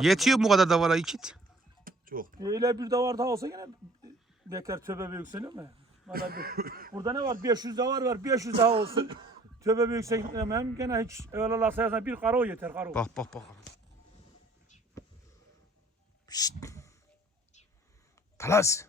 Yetiyor mu bu kadar davara ikit? Çok. Öyle bir davar daha olsa gene bekar töbe büyük senin mi? Bir- Burada ne var? 500 davar var. 500 daha olsun. Töbe büyük hem gene hiç evvelallah sayarsan bir karo yeter karo. Bak bak bak. Şşt. Talas.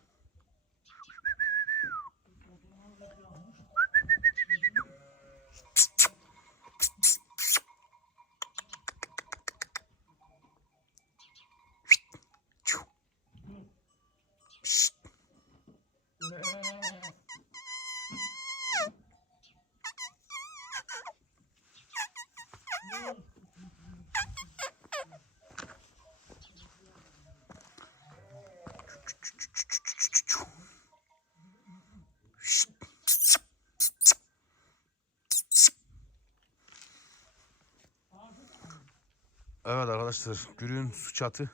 Evet arkadaşlar, Gürün su çatı.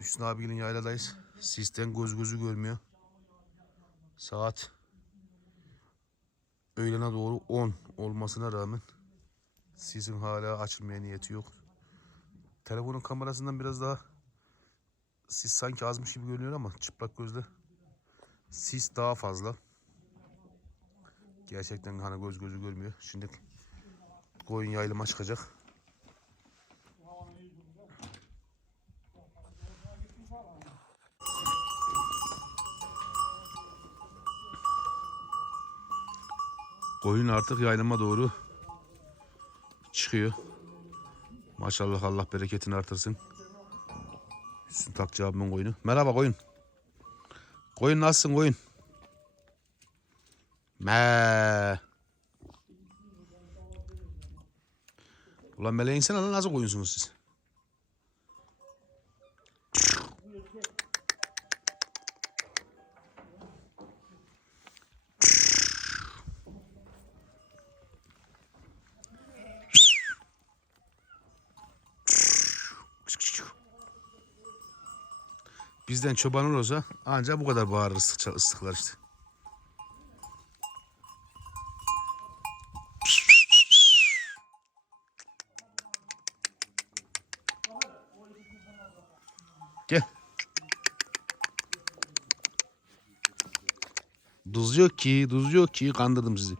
Hüsnü abinin yayladayız. Sisten göz gözü görmüyor. Saat öğlene doğru 10 olmasına rağmen sisin hala açılmaya niyeti yok. Telefonun kamerasından biraz daha sis sanki azmış gibi görünüyor ama çıplak gözle sis daha fazla. Gerçekten hani göz gözü görmüyor. Şimdi koyun yayılıma çıkacak. Koyun artık yaylıma doğru çıkıyor. Maşallah Allah bereketini artırsın. Hüsnü Takçı abimin koyunu. Merhaba koyun. Koyun nasılsın koyun? Me. Ulan meleğin sen lan nasıl koyunsunuz siz? Bizden çoban olursa ancak bu kadar bağırır ıslık, ıslıklar işte. Gel. Duz yok ki, duz yok ki. Kandırdım sizi.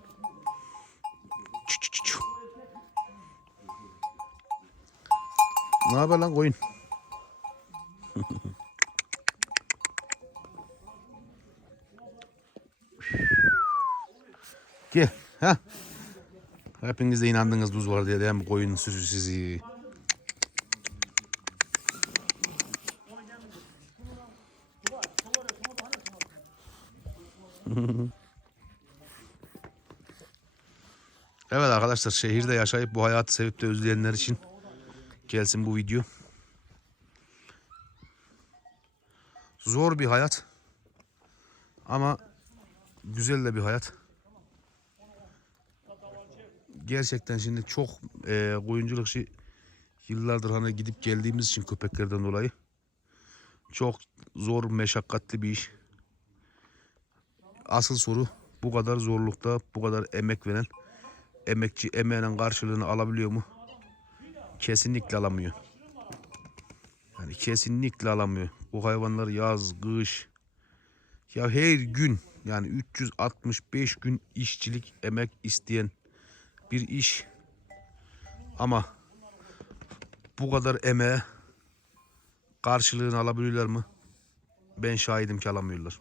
Ne haber lan koyun? Gel. Ha. Hepiniz de inandınız duz var diye değil mi? Koyun sürüsü sizi. Evet arkadaşlar şehirde yaşayıp bu hayatı sevip de özleyenler için gelsin bu video. Zor bir hayat. Ama güzel de bir hayat. Gerçekten şimdi çok e, koyunculuk işi yıllardır hani gidip geldiğimiz için köpeklerden dolayı çok zor meşakkatli bir iş. Asıl soru bu kadar zorlukta bu kadar emek veren emekçi emeğinin karşılığını alabiliyor mu? Kesinlikle alamıyor. Yani kesinlikle alamıyor. Bu hayvanlar yaz, kış ya her gün yani 365 gün işçilik emek isteyen bir iş. Ama bu kadar emeğe karşılığını alabiliyorlar mı? Ben şahidim ki alamıyorlar.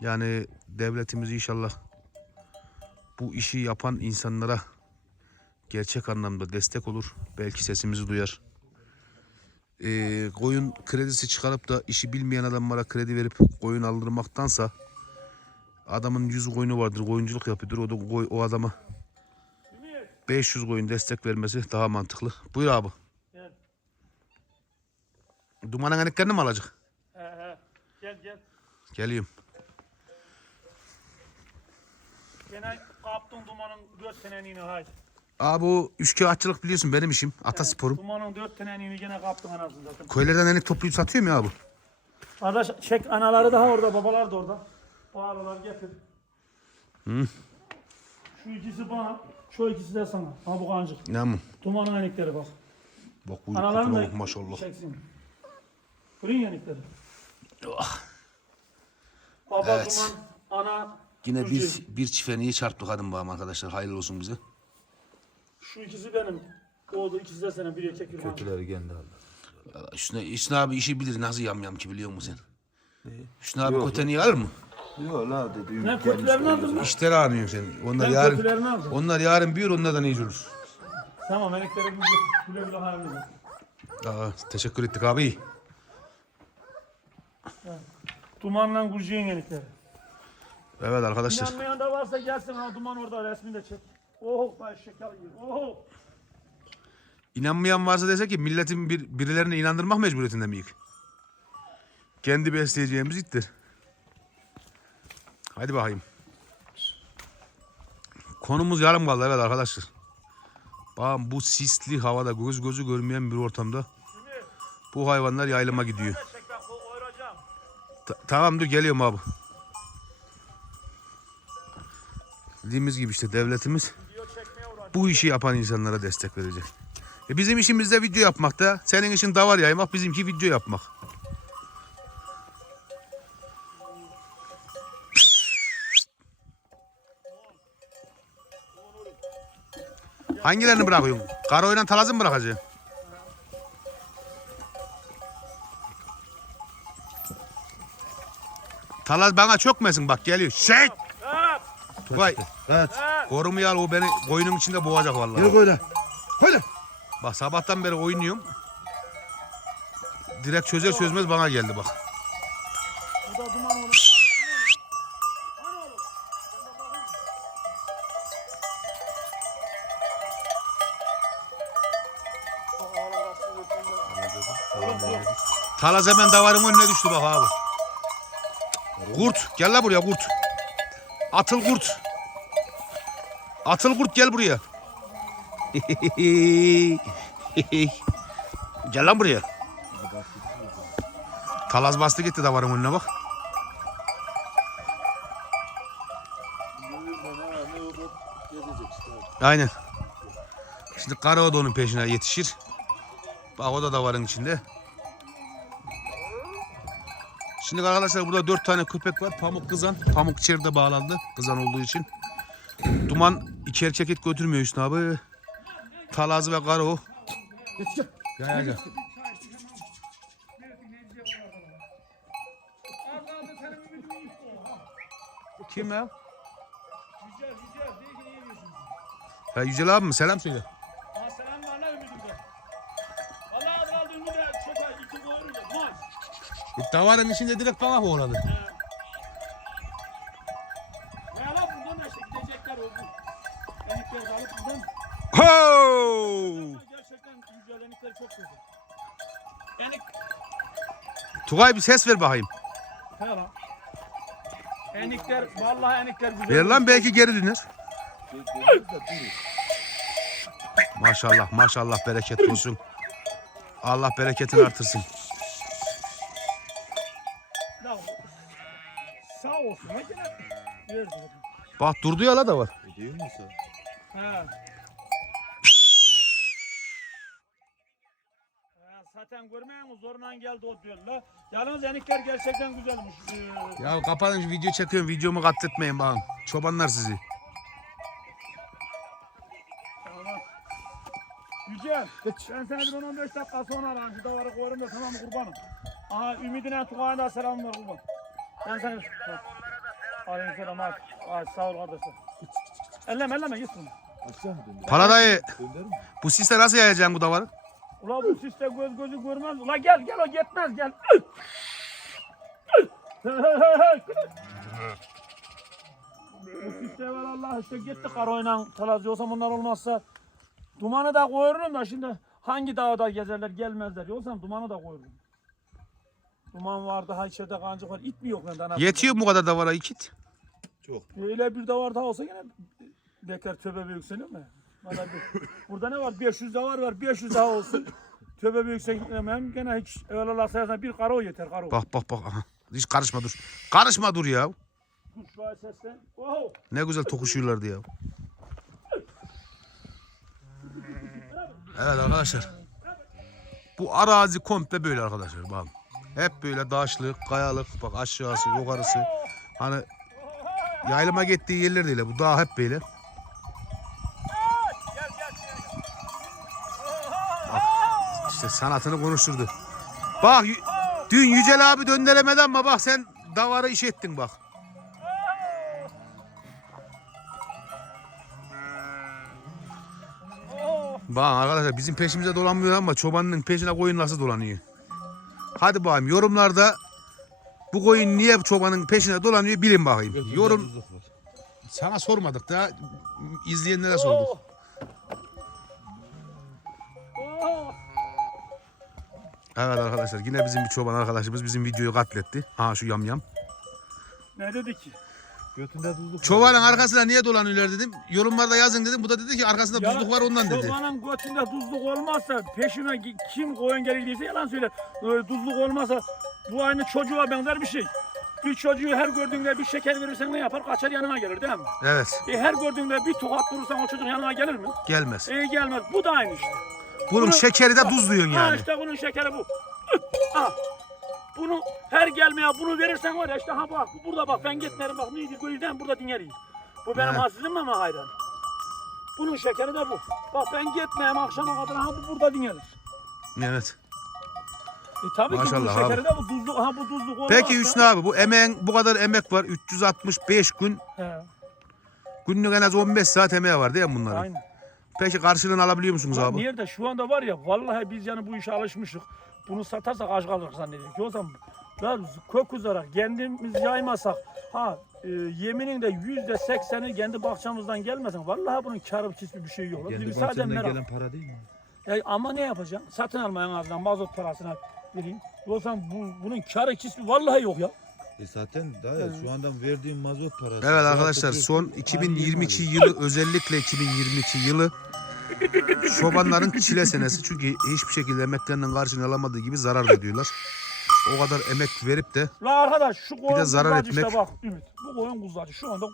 Yani devletimiz inşallah bu işi yapan insanlara gerçek anlamda destek olur. Belki sesimizi duyar. Ee, koyun kredisi çıkarıp da işi bilmeyen adamlara kredi verip koyun aldırmaktansa adamın 100 koyunu vardır koyunculuk yapıyordur o da koy- o adama 500 koyun destek vermesi daha mantıklı. Buyur abi. Gel. Dumanın eneklerini mi alacak? He he. Gel gel. Geliyorum. Gene kaptın dumanın dört tenenini haydi. Abi bu üçkağıtçılık biliyorsun benim işim. Atasporum. Dumanın dört tenenini gene kaptın anasını zaten. Köylerden enek toplayıp satıyor mu ya abi? Kardeş çek anaları daha orada babalar da orada. Bağlılar getir. Hı. Şu ikisi bana, şu ikisi de sana. Ha bu kancık. Mı? Dumanın enekleri bak. Bak kuyruk Analarını da maşallah. çeksin. Kırın yenikleri. Ah, Baba Evet. duman, ana Yine bir, bir çifeniyi çarptık hadi bakalım arkadaşlar. Hayırlı olsun bize. Şu ikisi benim. Oldu ikisi de senin biri çekil. bana. Kötüleri kendi aldı. Hüsnü, Hüsnü abi işi bilir nasıl yam yam ki biliyor musun sen? Hüsnü abi Yok. köteni alır mı? Yok la dedi. Ne kötülerini aldın mı? İşleri anıyorsun sen. Onlar Ben yarın kötülerini aldım. onlar yarın büyür onlardan iyice olur. Tamam melekleri güle güle, güle halinize. Aa, teşekkür ettik abi. Dumanla kuzucuğun yenikleri. Evet arkadaşlar. İnanmayan da varsa gelsin ha duman orada resmini de çek. Oh bay şeker yiyor. Oh. İnanmayan varsa dese ki milletin bir, birilerini inandırmak mecburiyetinde miyiz? Kendi besleyeceğimiz ittir. Hadi bakayım. Konumuz yarım kaldı evet arkadaşlar. Bakın bu sisli havada göz gözü görmeyen bir ortamda bu hayvanlar yaylıma gidiyor. Ta- tamam dur geliyorum abi. Dediğimiz gibi işte devletimiz bu işi yapan insanlara destek verecek. E bizim işimiz de video yapmakta. Senin işin davar yaymak, bizimki video yapmak. Hangilerini bırakıyorsun? Karoyla talazı mı bırakacaksın? Talaz bana çökmesin bak geliyor. Evet. Tugay Kaç. Al o beni koyunun içinde boğacak vallahi. Gel koyla. Koyla. Bak sabahtan beri oynuyorum. Direkt çözer çözmez bana geldi bak. Talaz hemen davarın önüne düştü bak abi. Kurt gel la buraya kurt. Atıl kurt. Atıl kurt gel buraya. gel lan buraya. Talaz bastı gitti davarın önüne bak. Aynen. Şimdi kara onun peşine yetişir. Bak o da davarın içinde. Şimdi arkadaşlar burada dört tane köpek var. Pamuk kızan. Pamuk içeride bağlandı. Kızan olduğu için. Duman iki erkek et götürmüyor Hüsnü abi. Talazı ve Karo. Gel gel gel. Kim ya? İyi diyorsun. Ha Yücel abi mi? Selam söyle. Davarın içinde direkt bana uğradı. Ya lan buradan da işte gidecekler o bu. Enikleri alıp buradan. Ho! Gerçekten güzel enikleri çok güzel. Enik. Tugay bir ses ver bakayım. He lan. Enikler, vallahi enikler güzel. Ver lan belki geri döner. Maşallah maşallah bereket olsun. Allah bereketini artırsın. Ya, Sağ olsun. Ne kadar verdi. Bak durdu ya la da var. Değil mi sen? He, Zaten görmeyen mi zorla geldi o diyorlar. Yalnız enikler gerçekten güzelmiş. Ee, Ya kapanın şu video çekiyorum. Videomu katletmeyin bakın. Çobanlar sizi. Tamam. Yücel, ben seni bir 10-15 dakika sonra ararım. Şu davarı koyarım da tamam mı kurbanım? Aha Ümidine Tugay'a da selam ver kurban. Ben seni... Aleyküm selam hadi. Hadi sağ ol kardeşim. Elleme elleme gitsin. Mı döndür? Mi? bu siste nasıl yayacaksın bu davarı? Ula bu siste göz gözü görmez. Ula gel gel o gitmez gel. bu siste ver Allah işte gitti karoyla talazı olsa bunlar olmazsa dumanı da koyurum da şimdi hangi dağda gezerler gelmezler yoksa dumanı da koyurum. Duman var daha içeride kancık var. İt mi yok anasını? Yetiyor mu bu kadar davara ikit? Çok. Öyle bir davar daha olsa yine bekar töbe bir? Valla bir- Burada ne var? 500 davar var. 500 daha olsun. Töbe bir yükselmem gene hiç evvel sayarsan bir karo yeter karo. Bak bak bak. Aha. Hiç karışma dur. Karışma dur ya. Kuş var seslen. Oh! Ne güzel tokuşuyorlardı ya. Evet arkadaşlar. Bu arazi komple böyle arkadaşlar bakın. Hep böyle daşlık, kayalık, bak aşağısı, yukarısı. Hani yaylıma gittiği yerler değil. Bu dağ hep böyle. Gel. İşte sanatını konuşturdu. Bak dün Yücel abi döndüremedi ama bak sen davarı iş ettin bak. Bak arkadaşlar bizim peşimize dolanmıyor ama çobanın peşine koyun nasıl dolanıyor. Hadi bakayım yorumlarda bu koyun niye çobanın peşine dolanıyor bilin bakayım. Götünde Yorum sana sormadık da izleyenlere sorduk. Oh. Evet arkadaşlar yine bizim bir çoban arkadaşımız bizim videoyu katletti. Ha şu yamyam. Ne dedi ki? Götünde tuzluk var. Çobanın arkasına niye dolanıyorlar dedim. Yorumlarda yazın dedim. Bu da dedi ki arkasında Ya, tuzluk var ondan dedi. Çobanın götünde tuzluk olmazsa peşine gi- kim koyun gelir diyse yalan söyler. Öyle tuzluk olmazsa bu aynı çocuğa benzer bir şey. Bir çocuğu her gördüğünde bir şeker verirsen ne yapar? Kaçar yanına gelir değil mi? Evet E her gördüğünde bir tokat vurursan o çocuk yanına gelir mi? gelmez. E gelmez. Bu da aynı işte. Bunun bunu- şekeri de tuzluyorsun Ha yani. işte bunun şekeri bu. Ha. Bunu gelmeye bunu verirsen var ya işte ha bak bu burada bak ben gitmerim bak neydi gülden burada dinlerim. Bu benim He. hasretim ama hayran. Bunun şekeri de bu. Bak ben gitmeyeyim akşama kadar ha bu burada dinlenir. Evet. E tabii ki bunun Maşallah şekeri de bu tuzluk ha bu tuzluk olmazsa. Peki Hüsnü abi bu emeğin bu kadar emek var. 365 gün. He, Günlük en az 15 saat emeği var değil mi bunların? aynen. Peki karşılığını alabiliyor musunuz Lan abi? Nerede şu anda var ya vallahi biz yani bu işe alışmışız. Bunu satarsak aç kalırız zannediyoruz. Yoksa lan kök uzarak kendimiz yaymasak ha e, yeminin de yüzde sekseni kendi bahçemizden gelmesin. Vallahi bunun karı kismi bir şey yok. Kendi Bizim sadece bahçenden merak. gelen para değil mi? Ya ama ne yapacaksın? Satın almayan ağzından mazot parasına vereyim. Yoksa bu, bunun karı kismi vallahi yok ya. E zaten daha ya, şu andan verdiğim mazot parası. Evet arkadaşlar son ki, 2022 aynı yılı özellikle 2022 yılı çobanların çile senesi çünkü hiçbir şekilde emeklerinin karşılığını alamadığı gibi zarar da ediyorlar. O kadar emek verip de La arkadaş şu koyun de zarar kuzacı etmek. işte bak Ümit. Bu koyun kuzacı. Şu anda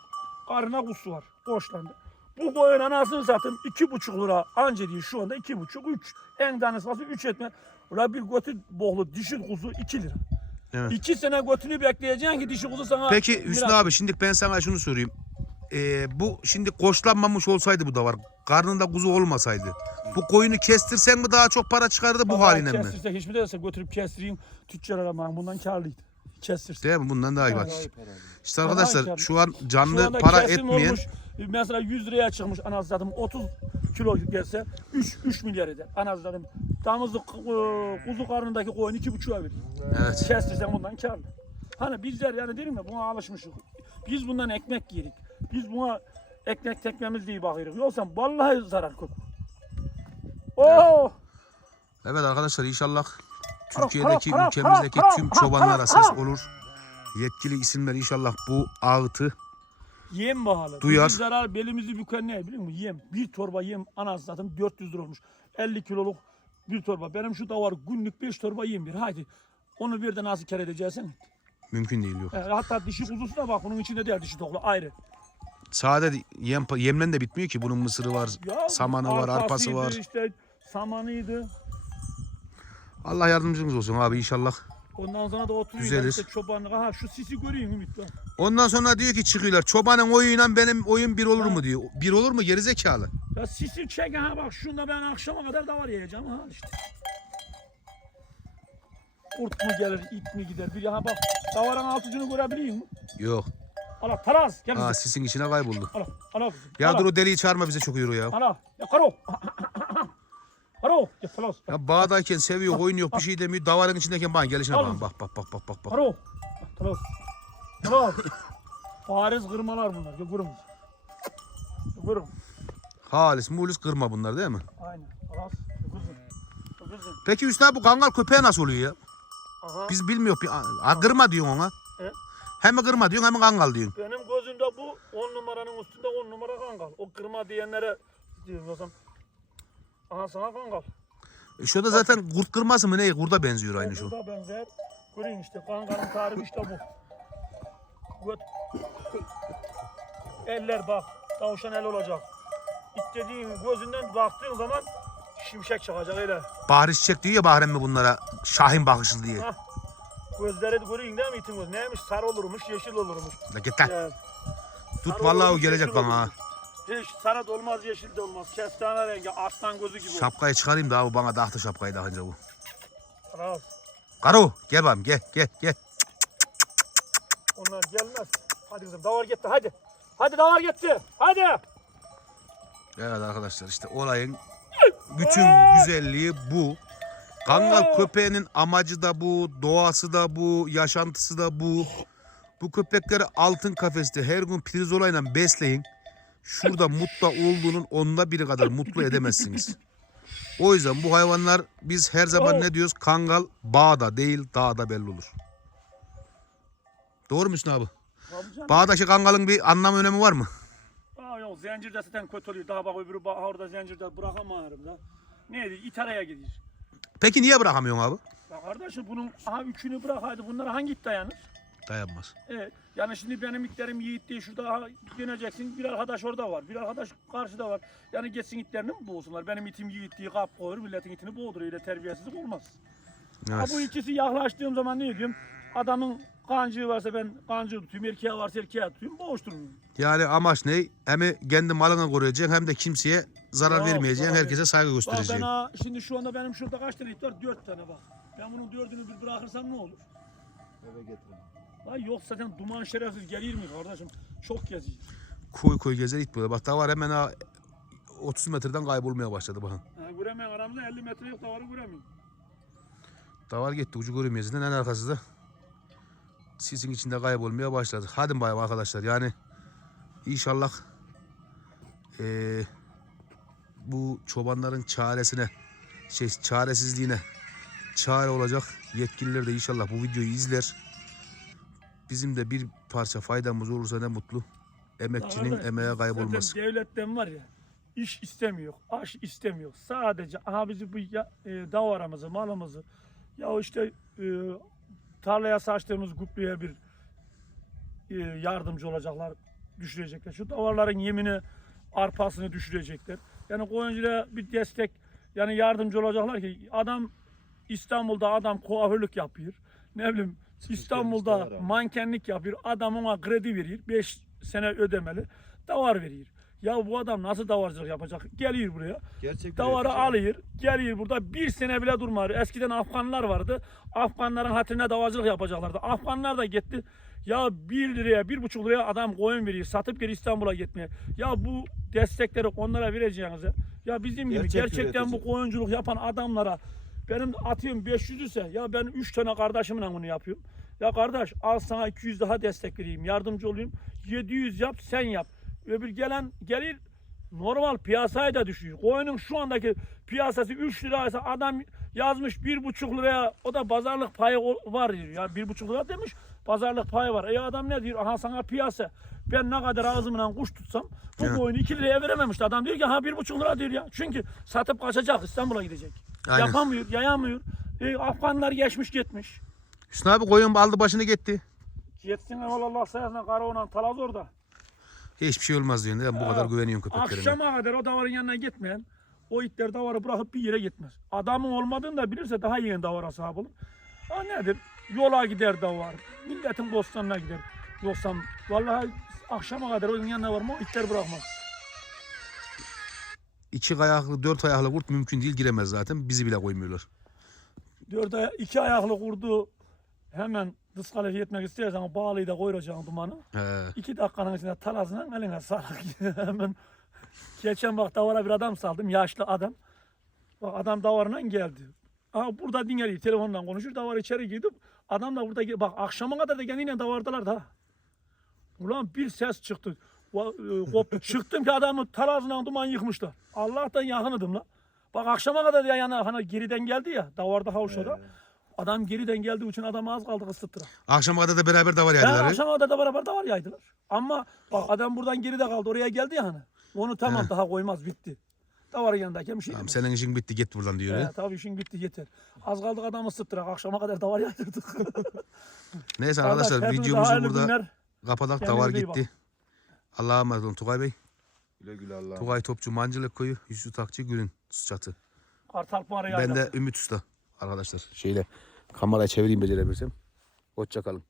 karnına kuzu var. Boşlandı. Bu koyun anasını satayım iki buçuk lira anca değil şu anda iki buçuk üç. En tanesi nasıl üç etme. Ula bir götü boğulu dişi kuzu iki lira. Evet. İki sene götünü bekleyeceksin ki dişi kuzu sana. Peki Hüsnü abi şimdi ben sana şunu sorayım. Ee, bu şimdi koşlanmamış olsaydı bu da var. Karnında kuzu olmasaydı. Bu koyunu kestirsen mi daha çok para çıkardı bu Vallahi haline mi? Kestirse hiçbir derse götürüp kestireyim. Tüccar aramayın bundan karlıydı. Kestirse. Değil mi? Bundan daha iyi bak. İşte arkadaşlar şu an Şu canlı anda para kesim etmeyen olmuş, mesela 100 liraya çıkmış anasını satayım 30 kilo gelse 3 3 milyar eder anasını. Damızlık e, kuzu karnındaki koyun 2,5'a veriyor. Evet. Kestirsen bundan karlı. Hani bizler yani dedim ya buna alışmışız. Biz bundan ekmek yedik. Biz buna ekmek tekmemiz diye bakıyoruz. Yoksa vallahi zarar kök. Oh! Evet arkadaşlar inşallah Türkiye'deki ülkemizdeki tüm çobanlara ses olur. Yetkili isimler inşallah bu ağıtı Yem pahalı. Duyar. Bizim zarar belimizi büken ne biliyor musun? Yem. Bir torba yem anasını satayım 400 lira olmuş. 50 kiloluk bir torba. Benim şu da var günlük 5 torba yem bir. Haydi. Onu bir de nasıl kere edeceksin? mümkün değil yok. E, hatta dişi kuzusu da bak bunun içinde diğer dişi toklu ayrı. Sade yem, yemlen de bitmiyor ki. Bunun mısırı var, Ya, samanı var, arpası var. işte samanıydı. Allah yardımcınız olsun abi inşallah. Ondan sonra da oturuyor Düzelir. işte çobanlık. Aha şu sisi göreyim Ümit lan. Ondan sonra diyor ki çıkıyorlar. Çobanın oyuyla benim oyun bir olur mu diyor. Bir olur mu gerizekalı? Ya sisi çek ha bak şunda ben akşama kadar da var yiyeceğim ha işte. Kurt mu gelir, it mi gider? Bir ha bak davarın altıcını görebiliyor musun? Yok. Ala taraz gel kızım. sisin içine kayboldu. Ala, ala kızım. Ya dur o deliği çağırma bize çok yürü ya. Ala, ya karo. Karo, ya taraz. Ya bağdayken seviyor, oyun yok, bir şey demiyor. Davarın içindeyken bana gelişine bak. Bak bak bak bak bak. bak. Karo. Taraz. Taraz. Bariz kırmalar bunlar. Ya görün. Halis mulis kırma bunlar değil mi? Aynen. Kızım. Ya kızım. Peki Hüsnü abi bu kangal köpeği nasıl oluyor ya? Aha. Biz bilmiyoruz. Bir- Ha, kırma diyorsun ona. Evet. Hem kırma diyorsun hem kangal diyorsun. Benim gözümde bu 10 numaranın üstünde 10 numara kangal. O kırma diyenlere zaman. Aha sana kangal. E şurada zaten kurt kırması mı ne? Kurda benziyor aynı şu. Bu da benzer. Görün işte kangalın tarifi işte bu. Göt. Eller bak. Tavşan el olacak. İt dediğin gözünden baktığın zaman şimşek çakacak öyle. Bahri Çiçek diyor ya Bahrem mi bunlara Şahin bakışlı diye. Ha. Gözleri de göreyim değil mi itin göz? Neymiş sarı olurmuş yeşil olurmuş. La git lan. Tut sarı vallahi o olurmuş, gelecek yeşil bana ha. Hiç sarı da olmaz yeşil de olmaz. Kestane rengi aslan gözü gibi. Şapkayı çıkarayım da abi bana tahtı şapkayı daha önce bu. Rahat. Karo gel bakayım gel gel gel. Onlar gelmez. Hadi kızım davar gitti hadi. Hadi davar gitti. Hadi. Evet arkadaşlar işte olayın bütün güzelliği bu. Kangal köpeğinin amacı da bu, doğası da bu, yaşantısı da bu. Bu köpekleri altın kafeste her gün pirzolayla besleyin. Şurada mutlu olduğunun onda biri kadar mutlu edemezsiniz. O yüzden bu hayvanlar biz her zaman ne diyoruz? Kangal bağda değil dağda belli olur. Doğru musun abi? Tabii. Bağdaki kangalın bir anlam önemi var mı? Aa yok zincirde zaten kötü oluyor. Daha bak öbürü bak orada zincirde bırakamıyorum da. Neydi? İtaraya gidiyor. Peki niye bırakamıyorsun abi? Ya kardeşim bunun aha üçünü bırak hadi bunlara hangi it dayanır? Dayanmaz. Evet. Yani şimdi benim itlerim Yiğit diye şurada döneceksin. Bir arkadaş orada var. Bir arkadaş karşıda var. Yani geçsin itlerini mi boğsunlar? Benim itim Yiğit diye kap koyur. Milletin itini boğdur. Öyle terbiyesizlik olmaz. Ha, Evet. bu ikisi yaklaştığım zaman ne diyorum? Adamın kancığı varsa ben kancığı tutayım. Erkeğe varsa erkeğe tutayım. Boğuşturmayayım. Yani amaç ne? Hem kendi malını koruyacaksın hem de kimseye zarar Yok, vermeyeceksin. zarar Herkese saygı Bak ben göstereceksin. ha, şimdi şu anda benim şurada kaç tane it var? Dört tane bak. Ben bunun dördünü bir bırakırsam ne olur? Eve getirin. Lan yok zaten duman şerefsiz gelir mi kardeşim? Çok geziyor. Koy koy gezer it böyle. Bak da var hemen ha 30 metreden kaybolmaya başladı bakın. Ha, göremeyen aramda 50 metre yok davarı göremiyorum. Davar gitti ucu zaten en arkası da sisin içinde kaybolmaya başladı. Hadi bayım arkadaşlar yani inşallah eee, bu çobanların çaresine şey çaresizliğine çare olacak yetkililer de inşallah bu videoyu izler. Bizim de bir parça faydamız olursa ne mutlu. Emekçinin Arkadaş, emeğe kaybolması. Zaten devletten var ya iş istemiyor, aş istemiyor. Sadece aha bizi bu ya, e, davaramızı, malımızı ya işte e, tarlaya saçtığımız gübreye bir e, yardımcı olacaklar, düşürecekler. Şu davarların yemini, arpasını düşürecekler. Yani koyuncuya bir destek, yani yardımcı olacaklar ki adam İstanbul'da adam kuaförlük yapıyor. Ne bileyim İstanbul'da mankenlik yapıyor. Adam ona kredi veriyor. 5 sene ödemeli. Davar veriyor. Ya bu adam nasıl davarcılık yapacak? Geliyor buraya. Gerçek Davarı alıyor. Geliyor burada bir sene bile durmuyor. Eskiden Afganlar vardı. Afganların hatırına davarcılık yapacaklardı. Afganlar da gitti. Ya 1 liraya, bir buçuk liraya adam koyun veriyor. Satıp geri İstanbul'a gitmeye. Ya bu destekleri onlara vereceğinize. Ya bizim gibi Gerçek gerçekten bu üretici. koyunculuk yapan adamlara benim atıyorum 500 ise ya ben 3 tane kardeşimle bunu yapıyorum. Ya kardeş al sana 200 daha destek vereyim. Yardımcı olayım. 700 yap sen yap. Öbür gelen gelir normal piyasaya da düşüyor. Koyunun şu andaki piyasası 3 liraysa adam yazmış 1,5 liraya o da pazarlık payı var diyor. Ya 1,5 lira demiş pazarlık payı var. E adam ne diyor? Aha sana piyasa. Ben ne kadar ağzımla kuş tutsam bu koyunu 2 liraya verememişti. Adam diyor ki ha 1,5 lira diyor ya. Çünkü satıp kaçacak İstanbul'a gidecek. Aynen. Yapamıyor, yayamıyor. E, Afganlar geçmiş gitmiş. Hüsnü abi koyun aldı başını gitti. Yetsin Allah sayesinde Karaoğlan Talaz orada. Hiçbir şey olmaz diyorsun. değil mi? Bu kadar güveniyorsun köpeklerine. Akşama kadar o davarın yanına gitmeyen o itler davarı bırakıp bir yere gitmez. Adamın olmadığını da bilirse daha iyi davara sahip olur. O nedir? Yola gider davar. Milletin bostanına gider. Yoksa vallahi akşama kadar onun yanına var mı o itler bırakmaz. İki ayaklı, dört ayaklı kurt mümkün değil giremez zaten. Bizi bile koymuyorlar. Dört aya, iki ayaklı kurdu hemen diskalifiye etmek istersen bağlıyı da koyacaksın dumanı. He. İki dakikanın içinde talasından eline sağlık. Hemen geçen bak davara bir adam saldım. Yaşlı adam. Bak adam davarına geldi. Aha burada dinledi. Telefonla konuşur. Davar içeri girdi. Adam da burada bak akşama kadar da kendine davardalar da. Ulan bir ses çıktı. Va- e, Koptu. Çıktım ki adamı tarazından duman yıkmışlar. Allah'tan yakınıdım la. Bak akşama kadar ya yani hani geriden geldi ya. Davarda havşada. Adam geriden geldiği için adam az kaldı ısıttıra. Akşama kadar da beraber davar yaydılar. akşama kadar da beraber de var yaydılar. Ama bak adam buradan geride kaldı oraya geldi ya hani. Onu tamam He. daha koymaz bitti. Davarın yanındayken bir şey Tamam, senin işin bitti git buradan diyor. He, tabii işin bitti yeter. Az kaldık adamı ısıttırak akşama kadar davar yaydırdık. Neyse arkadaşlar videomuzu burada günler. kapatak davar gitti. Allah'a emanet olun Tugay Bey. Güle güle Allah'ım. Tugay Topçu Mancılık Koyu, Yusuf Takçı Gülün Çatı. Kartal Pınarı Ben de Ümit Usta arkadaşlar. Şeyle kamerayı çevireyim becerebilirsem. Hoşça kalın.